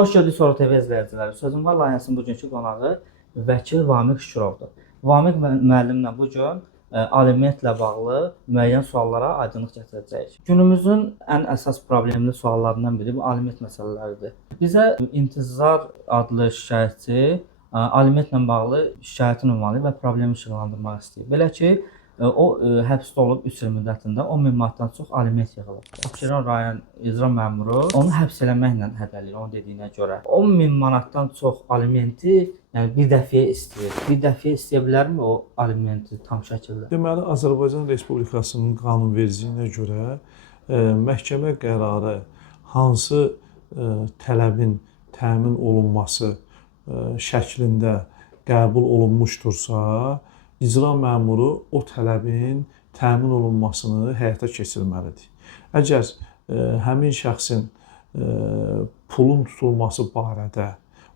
Xoş gördük Soru TV izləyiciləri. Sözüm var layihəsinin bugünkü qonağı vəkil Vamiq Şükurovdur. Vamiq müəllimlə bu gün alimentlə bağlı müəyyən suallara aydınlıq gətirəcəyik. Günümüzün ən əsas problemli suallarından biri bu aliment məsələləridir. Bizə İntizar adlı şikayətçi alimentlə bağlı şikayətin ünvanı və problemi işıqlandırmaq istəyir. Belə ki, o həbsdə olub 3 il müddətində 10.000 manatdan çox aliment yığılıb. Abşeron rayon icra məmuru onu həbs eləməklə hədələyir, onun dediyinə görə. 10.000 manatdan çox alimenti, yəni bir dəfəyə istəyir. Bir dəfəyə istəyə bilərmi o alimenti tam şəkildə? Deməli, Azərbaycan Respublikasının qanunvericiliyinə görə məhkəmə qərarı hansı tələbin təmin olunması şəklində qəbul olunmuşdursa, icra məmuru o tələbin təmin olunmasını həyata keçirməlidir. Əgər həmin şəxsin pulun tutulması barədə,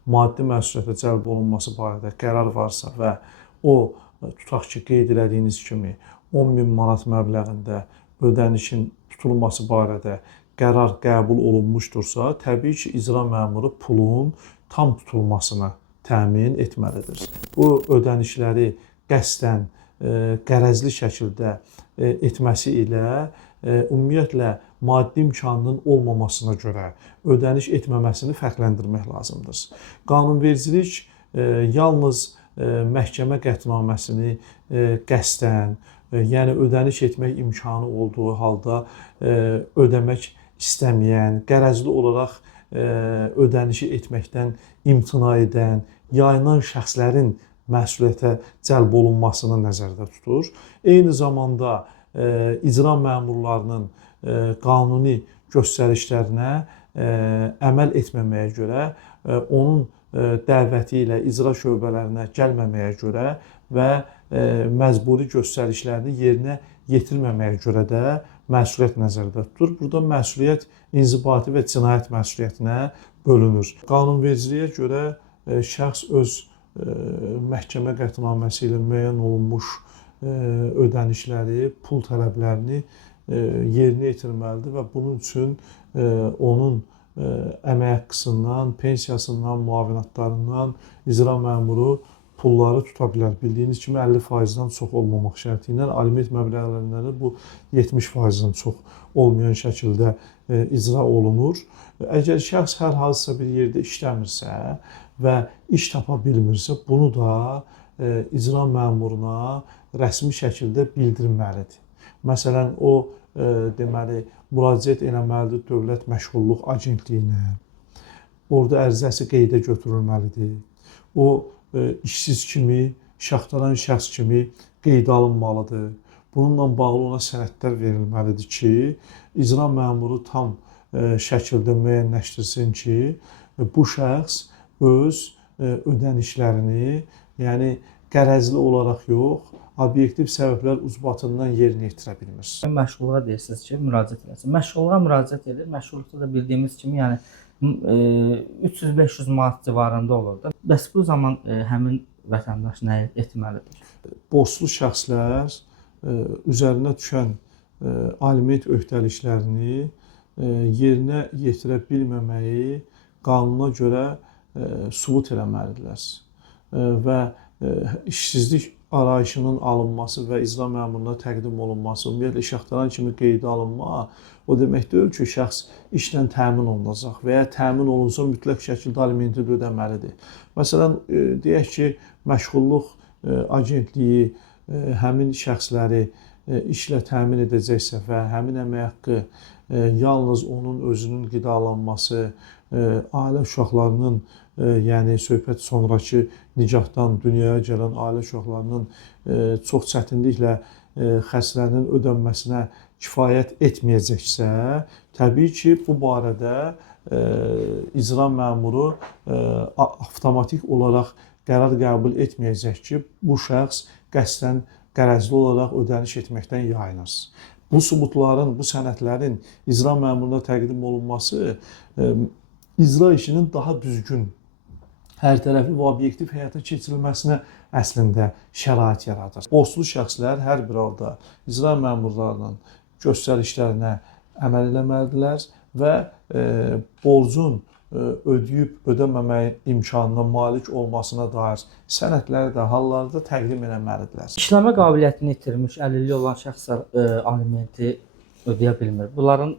maddi məsuliyyətə cəlb olunması barədə qərar varsa və o, tutaq ki, qeyd elədiyiniz kimi 10.000 manat məbləğində ödənişin tutulması barədə qərar qəbul olunmuşdursa, təbii ki, icra məmuru pulun tam tutulmasını təmin etməlidir. Bu ödənişləri qəsdən, qərəzli şəkildə etməsi ilə ümumiyyətlə maddi imkanının olmamasına görə ödəniş etməməsini fərqləndirmək lazımdır. Qanunvericilik yalnız məhkəmə qətnaməsini qəsdən, yəni ödəniş etmək imkanı olduğu halda ödəmək istəməyən, qərəzli olaraq ödənişi etməkdən imtina edən, yayınan şəxslərin məsuliyyətə cəlb olunmasını nəzərdə tutur. Eyni zamanda icra məmurlarının qanuni göstərişlərinə əməl etməməyə görə, onun dəvəti ilə icra şöbələrinə gəlməməyə görə və məcburi göstərişlərini yerinə yetirməməyə görə də məsuliyyət nəzərdə tutulur. Burada məsuliyyət inzibati və cinayət məsuliyyətinə bölünür. Qanunvericiliyə görə şəxs öz məhkəmə qətnaməsi ilə müəyyən olunmuş ödənişləri, pul tələblərini yerinə yetirməlidir və bunun üçün onun əmək haqqısından, pensiyasından, müavinatlarından icra məmuru pulları tuta bilər. Bildiyiniz kimi 50%-dən çox olmamaq şərti ilə aliment məbləğlərində də bu 70%-dən çox olmayan şəkildə icra olunur. Əgər şəxs hər hansısa bir yerdə işləmirsə və iş tapa bilmirsə, bunu da icra məmuruna rəsmi şəkildə bildirməlidir. Məsələn, o deməli müraciət etməlidir Dövlət Məşğulluq Agentliyinə. Orada ərizəsi qeydə götürülməlidir. O işsiz kimi, şaxtaran şəxs kimi qeydə alınmalıdır. Bununla bağlı ona sənədlər verilməlidir ki, icra məmuru tam şəkildə müəyyənləşdirsin ki, bu şəxs öz ödənişlərini, yəni qərəzli olaraq yox, obyektiv səbəblər ucbatından yerinə yetirə bilmir. Məşğulluğa deyirsiniz ki, müraciət edəsin. Məşğulluğa müraciət edir. Məşğulluqda da bildiyimiz kimi, yəni 300-500 manat civarında olur da. Bəs bu zaman həmin vətəndaş nə etməlidir? Borclu şəxslər üzərinə düşən aliment öhdəliklərini yerinə yetirə bilməməyi qanuna görə sübut eləməlidirlər və işsizlik arayışının alınması və icra məmuruna təqdim olunması, ümumiyyətlə iş axtaran kimi qeydə alınma, o demək deyil ki, şəxs işlə təmin olunacaq və ya təmin olunsa mütləq şəkildə alimenti ödəməlidir. Məsələn, deyək ki, məşğulluq agentliyi həmin şəxsləri işlə təmin edəcəksə və həmin əmək haqqı yalnız onun özünün qidalanması, ailə uşaqlarının, yəni söhbət sonrakı nicahdan dünyaya gələn ailə uşaqlarının çox çətinliklə xərclərinin ödənməsinə kifayət etməyəcəksə, təbii ki, bu barədə icra məmuru avtomatik olaraq qərar qəbul etməyəcək ki, bu şəxs qəsdən qərəzli olaraq ödəniş etməkdən yayınır. Bu sübutların, bu sənədlərin icra məmuruna təqdim olunması icra işinin daha düzgün, hərtərəfli və obyektiv həyata keçirilməsinə əslində şərait yaradır. Borclu şəxslər hər bir halda icra məmurlarının göstərişlərinə əməl eləməlidirlər və borcun ödəyib ödəməməyin imkanına malik olmasına dair sənədləri də hallarda təqdim etməlidirlər. İşləmə qabiliyyətini itirmiş əlilliyi olan şəxslər alimenti ödəyə bilmir. Bunların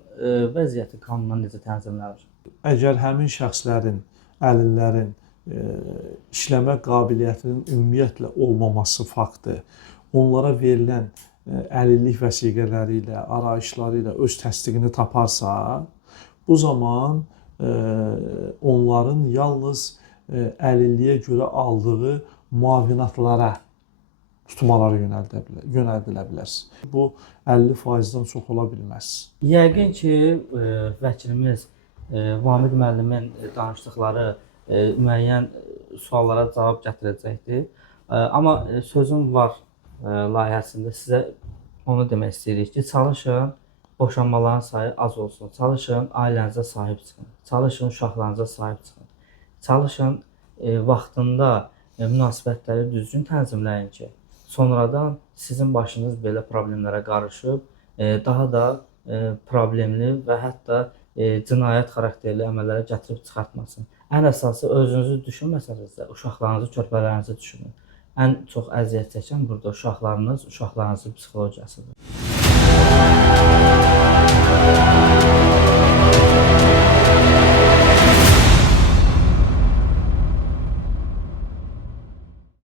vəziyyəti qanunla necə tənzimlənir? Əgər həmin şəxslərin, əlillərin işləmə qabiliyyətinin ümumiyyətlə olmaması faktı onlara verilən əlillik vəsiqələri ilə, arayışları ilə öz təsdiqini taparsa, bu zaman onların yalnız əlilliyə görə aldığı müavinatlara tutmaları yönəldilə bilər. Bu 50%-dən çox ola bilməz. Yəqin ki, vəkilimiz Vamiq müəllimin danışdıqları müəyyən suallara cavab gətirəcəkdir. Amma sözüm var layihəsində sizə onu demək istəyirik ki, çalışın, boşanmaların sayı az olsun. Çalışın, ailənizə sahib çıxın. Çalışın, uşaqlarınıza sahib çıxın. Çalışın, vaxtında münasibətləri düzgün tənzimləyin ki, sonradan sizin başınız belə problemlərə qarışıb, daha da problemli və hətta cinayət xarakterli əməllərə gətirib çıxartmasın. Ən əsası özünüzü düşünməsəniz də uşaqlarınızı, körpələrinizi düşünün. Ən çox əziyyət çəkən burada uşaqlarınızın psixologiyasıdır.